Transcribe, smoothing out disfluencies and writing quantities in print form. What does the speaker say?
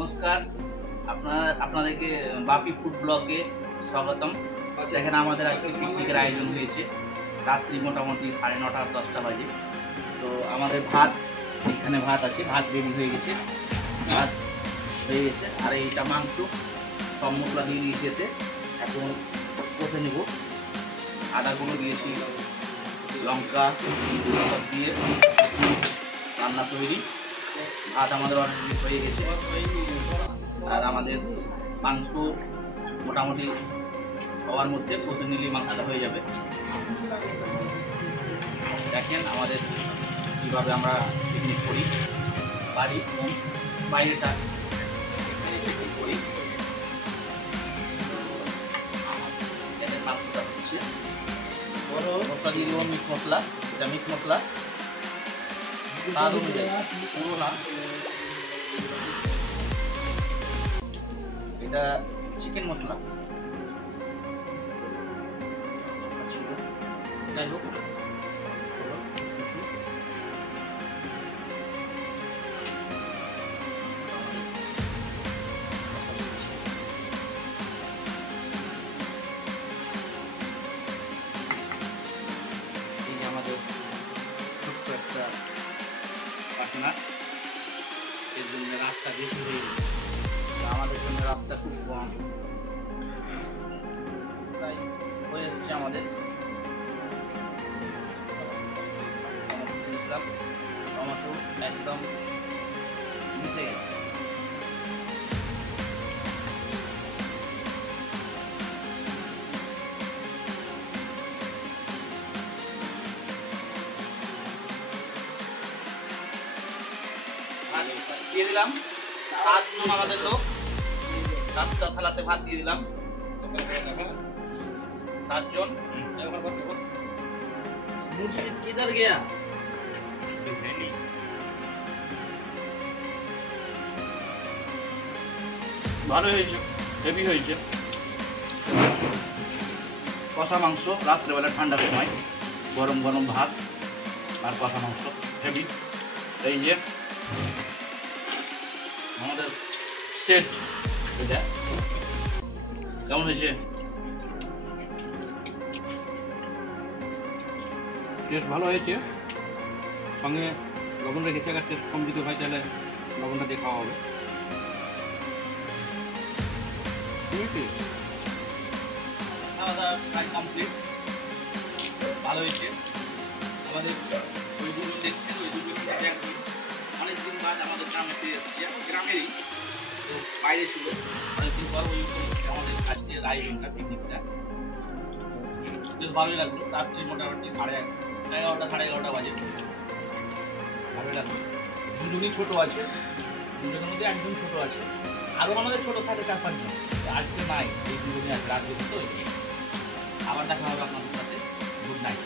নমস্কার, আপনাদেরকে বাপি ফুড ব্লগে স্বাগতম। এখানে আমাদের আজকে পিকনিকের আয়োজন হয়েছে। রাত্রি মোটামুটি 9:30 10টা বাজে। তো আমাদের ভাত, এখানে ভাত আছে, ভাত রেডি হয়ে গেছে, ভাত হয়ে গেছে। আর এইটা মাংস, সব মশলা দিয়ে দিয়েছি এতে। এখন কষে নেব। আদাগুলো দিয়েছি, লঙ্কা সব দিয়ে রান্না তৈরি। ভাত আমাদের অলরেডি হয়ে গেছে। আর আমাদের মাংস মোটামুটি সবার মধ্যে কষে নিলেই মাংসটা হয়ে যাবে। দেখেন আমাদের কীভাবে আমরা পিকনিক করি, বাইরেটা এখানে পিকনিক করি। মাংসটা হচ্ছে মশলা দিয়ে দেবো, মিট মশলা। এটা মিট মশলা স্বাদ অনুযায়ী, পুরো না। এটা চিকেন মশলা, যাই হোক আমাদের ছোট্ট একটা পাটনা, এর জন্য রাস্তা বেশি হয়ে গেছে। আমাদের জন্য রাস্তা খুব কম, তাই হয়ে এসছে আমাদের টমেটো একদম মিশে গেছে। দিয়ে দিলাম 7 জন আমাদের লোক, 7টা থালাতে ভাত দিয়ে দিলাম। 7 জন। मुर्शिद किधर गया? ভালো হয়েছে, হেভি হয়েছে। কষা মাংস, রাত্রেবেলা ঠান্ডার সময় গরম গরম ভাত আর কষা মাংস হেভি। এই যে আমাদের সেট, এটা কেমন হয়েছে? টেস্ট ভালো হয়েছে, সঙ্গে লবণ রেখেছে। আবার টেস্ট কম যদি হয় তাহলে লবণটা দিয়ে খাওয়া হবে। খাওয়া দাওয়া প্রায় কমপ্লিট, ভালো হয়েছে। আমাদের ওই দুজন দেখছেন, ওই দুজন একদিন অনেকদিন বাদ আমাদের গ্রামে ফিরে এসেছি। এখন গ্রামেরই, তো বাইরে ছিল অনেকদিন পর। ওই আমাদের আজকে আয়োজনটা, পিকনিকটা বেশ ভালোই লাগলো। রাত্রি মোটামুটি 11:30 11:30 বাজে, ভালোই লাগলো। দুজনই ছোট আছে, দুজনের মধ্যে একজন ছোট আছে। আরও আমাদের ছোট থাকে 4-5 জন, আজকে নাই, এই দুজনই আছে। রাত বেশি তো, আবার দেখা হবে আপনাদের সাথে। Good night.